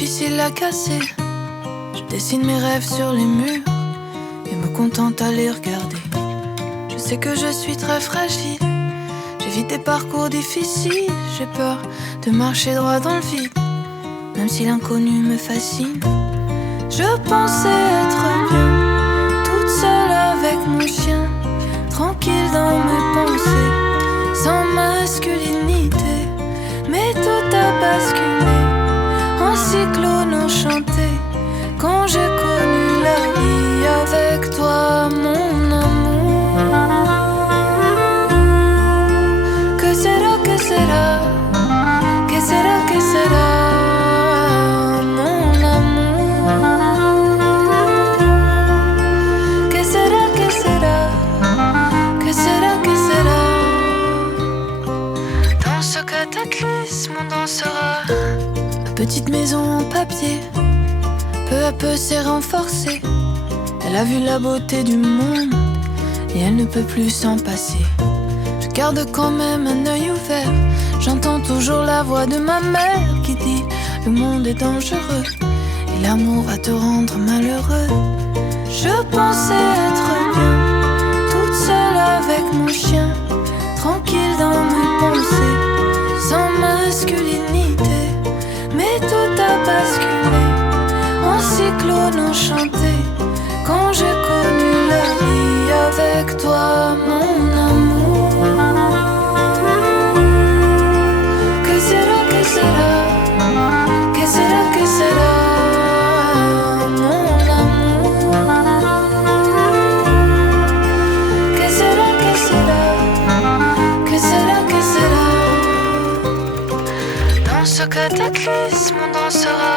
difficile à casser. Je dessine mes rêves sur les murs et me contente à les regarder. Je sais que je suis très fragile, j'évite des parcours difficiles. J'ai peur de marcher droit dans le vide, même si l'inconnu me fascine. Je pensais être bien, toute seule avec mon chien, tranquille dans mes pensées, sans masculinité. Mais tout a basculé en cyclone enchanté quand j'ai connu la vie avec toi, mon amour. Que sera, que sera, que sera, que sera, mon amour. Que sera, que sera, que sera, que sera. Dans ce cataclysme on dansera. Ma petite maison en papier peu à peu s'est renforcée. Elle a vu la beauté du monde et elle ne peut plus s'en passer. Je garde quand même un œil ouvert. J'entends toujours la voix de ma mère qui dit: le monde est dangereux et l'amour va te rendre malheureux. Je pensais être bien, toute seule avec mon chien, tranquille dans mes pensées, sans masculinité. Mais tout a basculé en cyclone enchanté quand j'ai connu la vie avec toi, mon amour. Que sera, que sera, que sera, que sera, mon amour. Que sera, que sera, que sera, que sera. Dans ce cataclysme on dansera.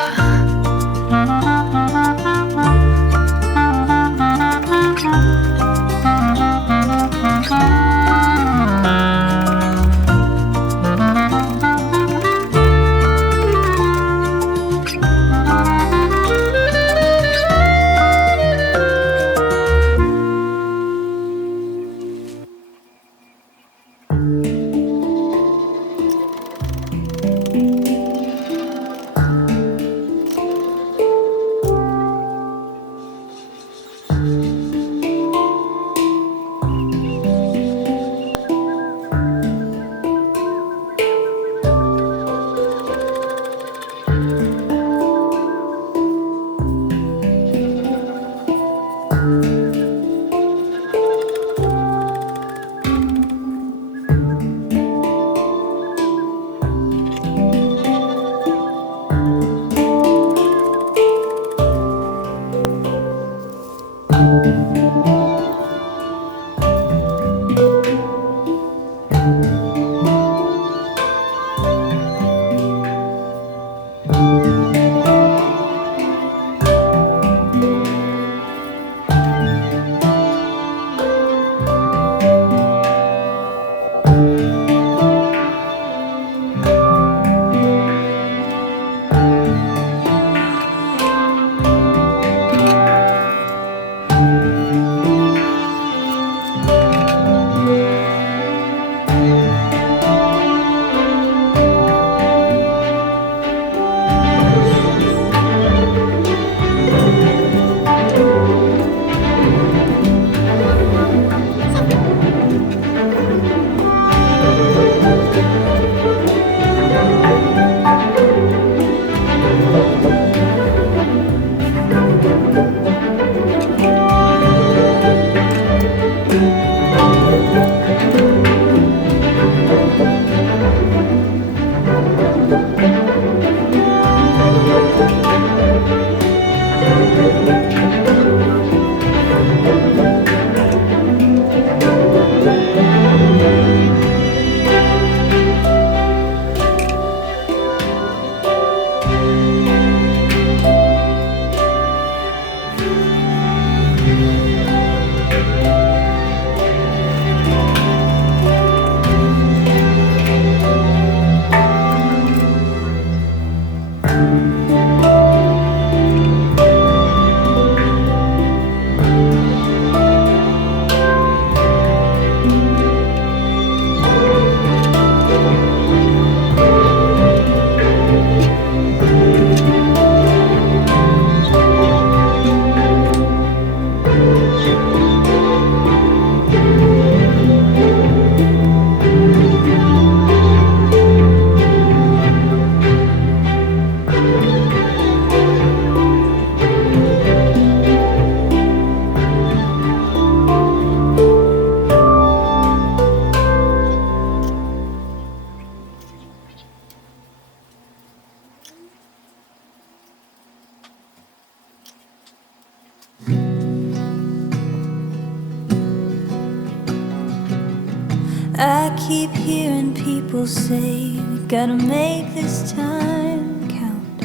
I keep hearing people say we gotta make this time count.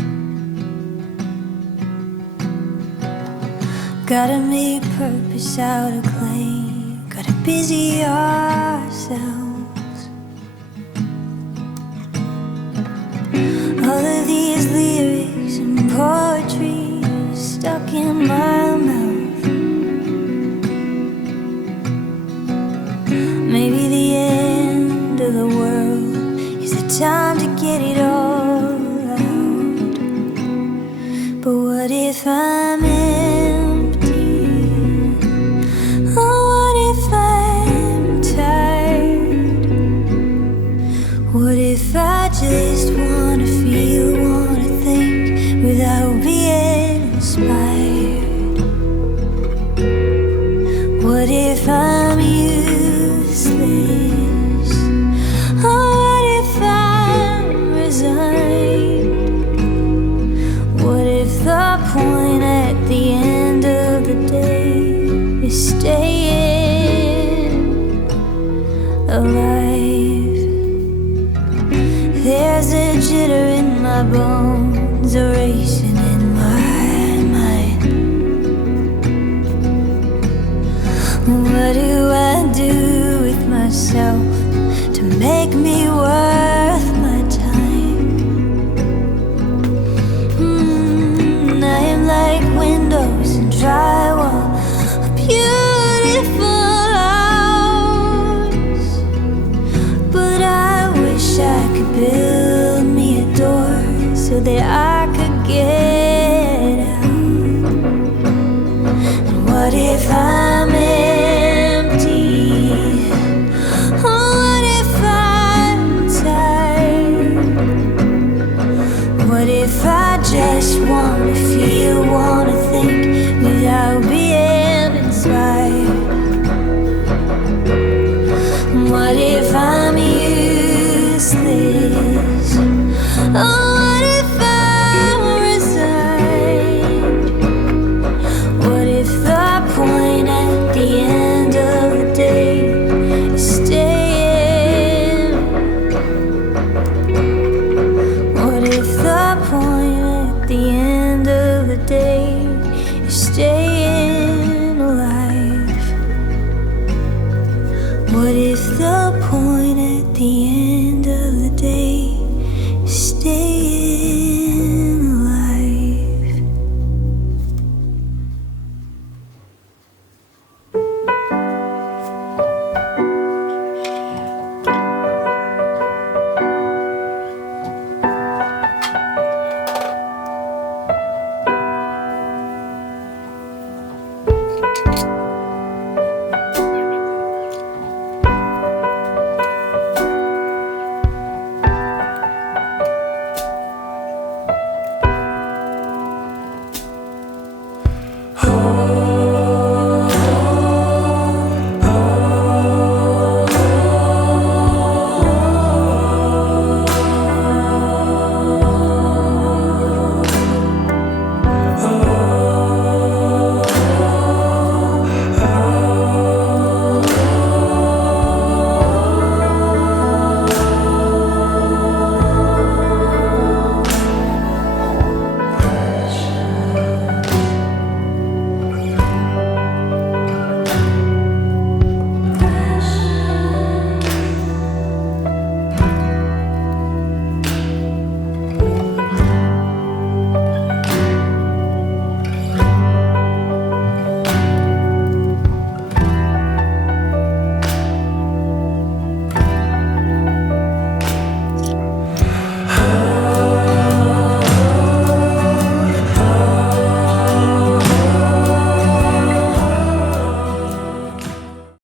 Gotta make purpose out of clay. Gotta busy ourselves. All of these lyrics and poetry stuck in my mouth. Maybe the end of the world is the time to get it all out. But what if I'm empty? Oh, what if I'm tired? What if I just wanna feel, wanna think without being inspired? What if I'm useless? Oh, what if I'm resigned? What if the point at the end of the day is staying alive? There's a jitter in my bones, a racing in my mind. What do I do with myself to make me worth my time? I am like windows and drywall, a beautiful house. But I wish I could build me a door so that I could get out. And what if I'm empty? Oh, what if I'm tired? What if I just wanna feel, wanna think without being inspired? What if I'm useless? Oh, what if I'm resigned? What if the point at the end of the day is staying? What if the point at the end of the day is staying?